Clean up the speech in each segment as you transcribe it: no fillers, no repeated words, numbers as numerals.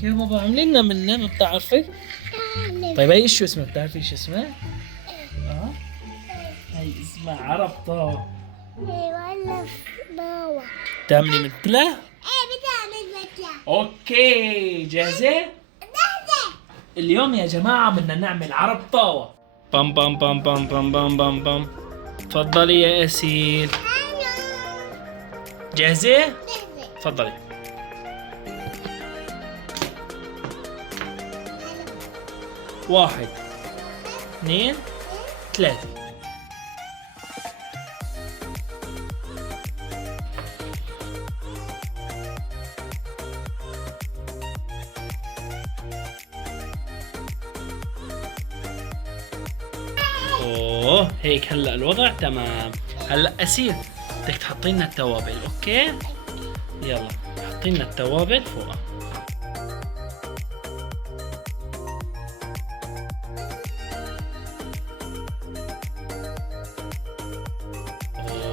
لك يا بابا اعملي لنا منه، ما بتعرفي؟ طيب هي شو اسمها؟ بتعرفي شو اسمها؟ هي اسمها عربطة. ولا باوا. تعملي مثلها؟ ايه بدي اعمل مثلها. اوكي جاهزة؟ اليوم يا جماعة بدنا نعمل عربطة. بام بام بام بام بام بام بام بام. تفضلي يا أسيل. جاهزة؟ تفضلي. واحد اثنين ثلاثة. اوه هيك هلا الوضع تمام. هلا أسيل بدك تحطي لنا التوابل، اوكي؟ يلا حطي لنا التوابل فوقها.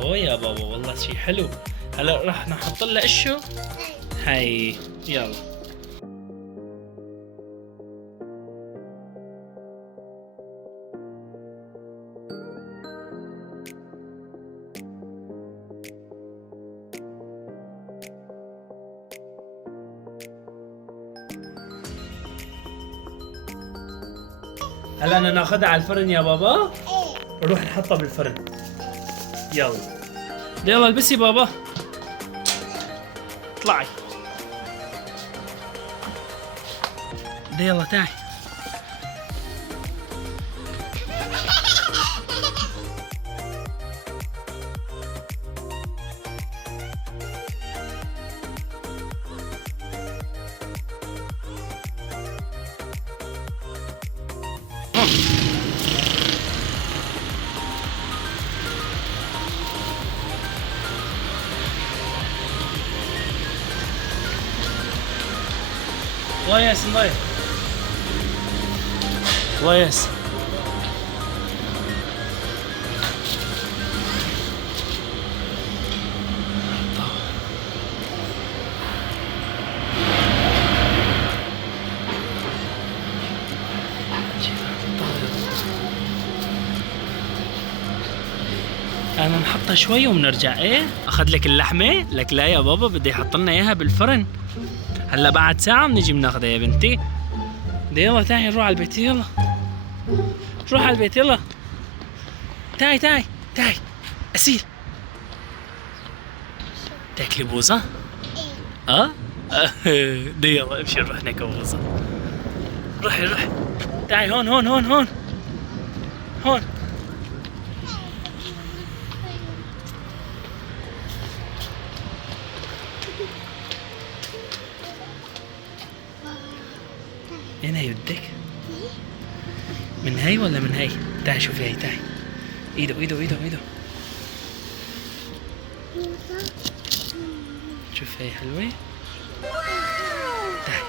اوه يا بابا والله شي حلو. هلا راح نحط لها اشو؟ هاي يلا. هلا بدنا ناخذها على الفرن يا بابا؟ نروح نحطها بالفرن. يلا يلا البسي بابا. اطلعي. يلا تعي. الله ياسين الله الله ياسين. انا نحطها شوي وبنرجع. ايه اخذ لك اللحمه؟ لك لا يا بابا بدي يحط لنا اياها بالفرن. هلا بعد ساعه بنجي بناخذها يا بنتي. يلا تعي نروح على البيت. يلا روح على البيت يلا. تعي تعي تعي أسيل. تاكلي بوظة؟ دي يلا امشي نروح ناكل بوظة. روحي روحي. تعي هون هون هون هون هون. من هي بدك؟ من هي ولا من هي؟ تعي شوفي هي تعي. ايده ايده ايده ايده. شوف هي حلوة. تعي.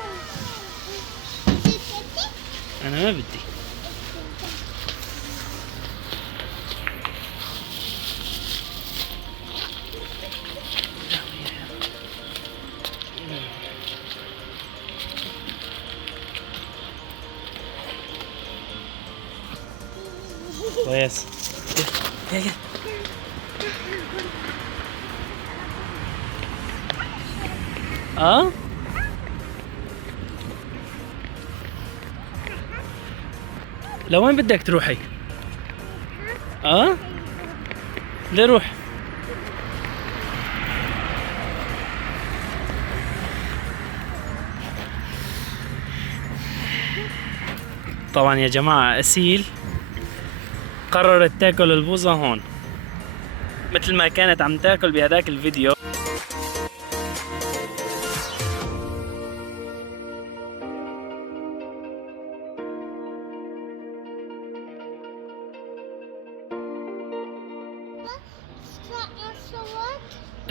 انا ما بدي. كويس. يلا لوين بدك تروحي؟ ليه روح؟ طبعا يا جماعة أسيل قررت تاكل البوظة هون مثل ما كانت عم تاكل بهداك الفيديو.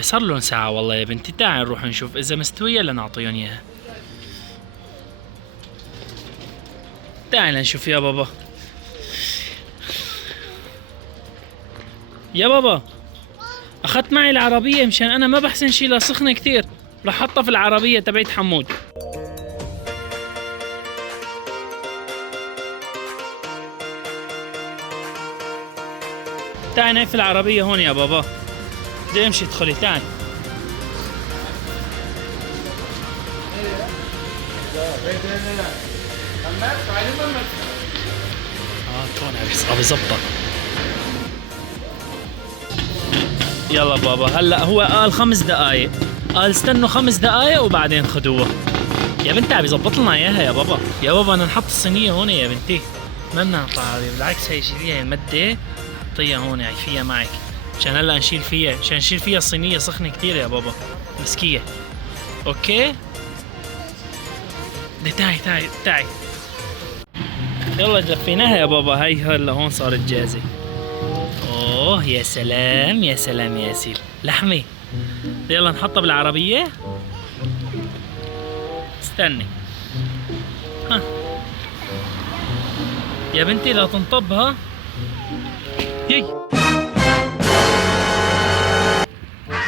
صار لهم ساعة والله يا بنتي. تعالي نروح نشوف إذا مستوية لنعطيهم إياها. تعالي نشوف يا بابا. يا بابا اخذت معي العربية مشان انا ما بحسن شيلها سخنة كثير. رح احطها في العربية تبعت حمود. تعي نايف العربية هون يا بابا. بدي امشي ادخلي تعي. هون عم يزبط. يلا بابا هلا هو قال 5 دقايق، قال استنوا 5 دقايق وبعدين خدوها. يا بنتي عم يظبط لنا اياها يا بابا. يا بابا بدنا نحط الصينية هون يا بنتي، ما بدنا نقطع عليه، بالعكس هي شيليها المدة حطيها هون عيفيها معك عشان هلا نشيل فيها، عشان نشيل فيها الصينية سخنة كثير يا بابا مسكية. اوكي؟ تعي تعي تعي. يلا لفيناها يا بابا، هي هلا هون صارت جاهزة. اوه يا سلام يا سلام يا ياسين، لحمة. يلا نحطها بالعربية. استني. ها يا بنتي لا تنطبها. يي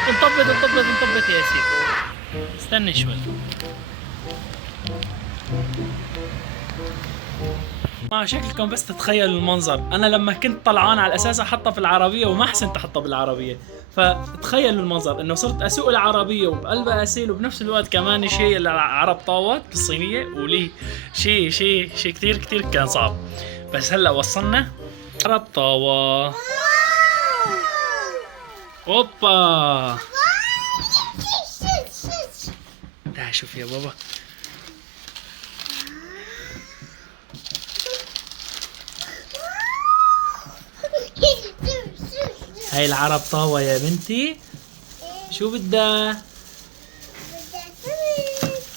انطبت يا ياسين. استني شوي. ما شكلكم بس تتخيلوا المنظر، انا لما كنت طلعان على الاساس احطها في العربيه وما حسنت احطها بالعربيه، فتخيلوا المنظر انه صرت اسوق العربيه وبقلبها اسيل وبنفس الوقت كمان شيء العرب طاوت بالصينيه ولي شيء كثير كان صعب. بس هلا وصلنا عرب طاوه. اوبا تعال شوف يا بابا. هاي العرب طاوة يا بنتي. شو بدها؟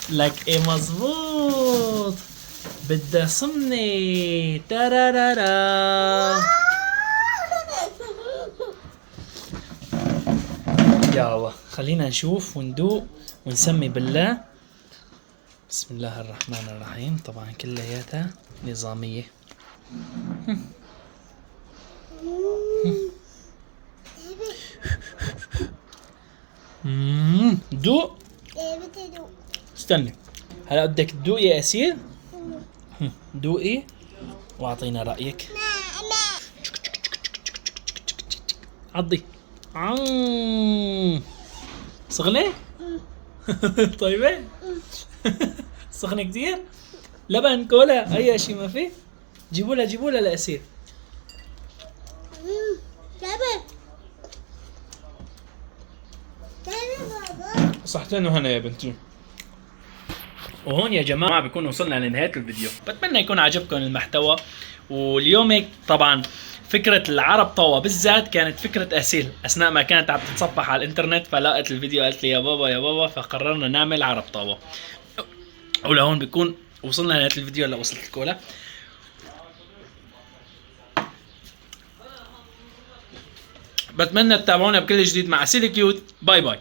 لك ايه مزبوط، بدها سمنة. ترارارا. يا الله خلينا نشوف وندوق ونسمي بالله. بسم الله الرحمن الرحيم. طبعا كلياتها نظامية. دوق. استني هلا بدك تدوق يا أسيل. دوقي واعطينا رأيك. عضي. سخنة؟ طيبة؟ سخنة كتير؟ لبن كولا أي شيء ما في؟ جيبوا لها لأسيل. صحتين وهنا يا بنتي. وهون يا جماعة بيكون وصلنا لنهاية الفيديو، بتمنى يكون عجبكم المحتوى. واليوم هيك طبعا فكرة العرب طاوة بالذات كانت فكرة أسيل أثناء ما كانت عم تتصفح على الإنترنت، فلقت الفيديو قالت لي يا بابا فقررنا نعمل عرب طاوة. ولهون بيكون وصلنا لنهاية الفيديو. هلا وصلت الكولا. بتمنى تتابعونا بكل جديد مع أسيل كيوت. باي باي.